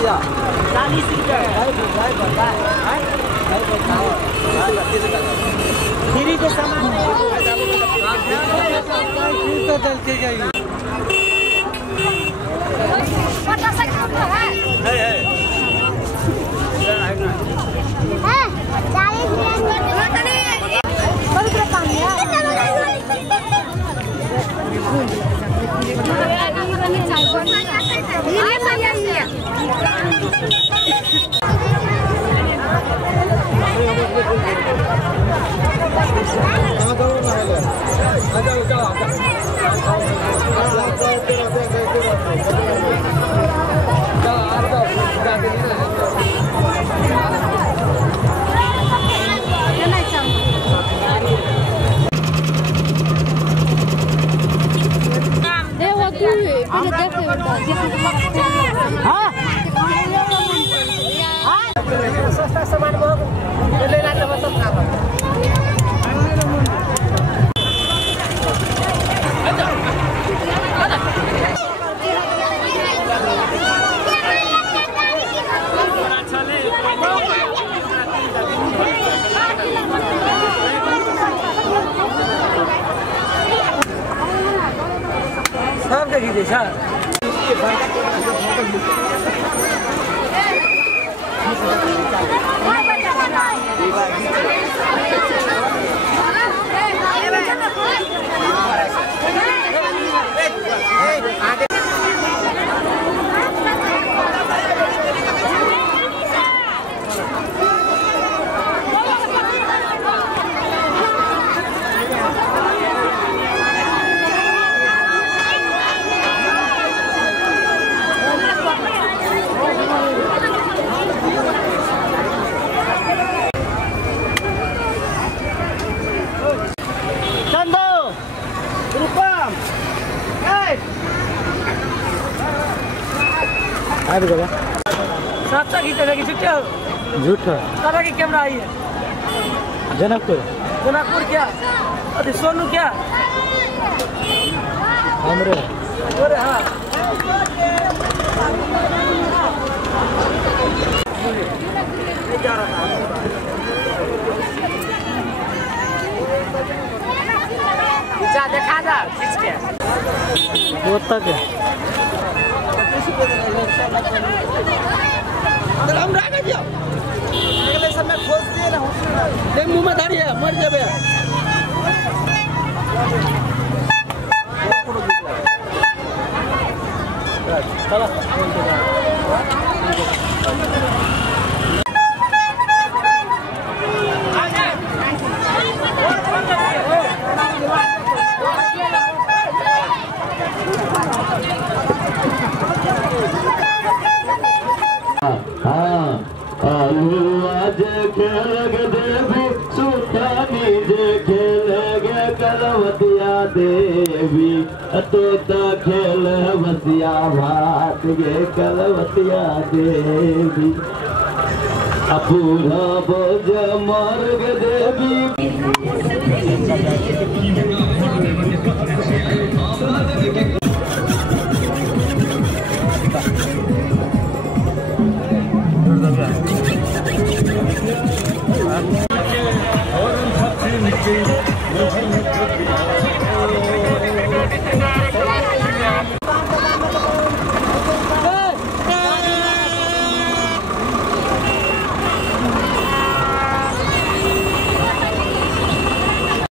दिया 40 रुपये फ्री के सामान तो चलते जाइए सस्ता सामान ले लाने में सब खा सब देखिए जैसा सात की तरह की छुट्टियाँ झूठ तरह की कैमरा आई है जनकपुर क्या अरे सोनू क्या हमरे अरे हाँ देखा जा खींच के वो तक हम रह गए अगले समय खोज दिए ना देख मुंह में धारी है मर जाबे चला देवी सुल्तानी जे खेलगे कलवतिया देवी तोता खेल बसिया भात गे कलवतिया देवी अपूरा बोझ मार्ग देवी और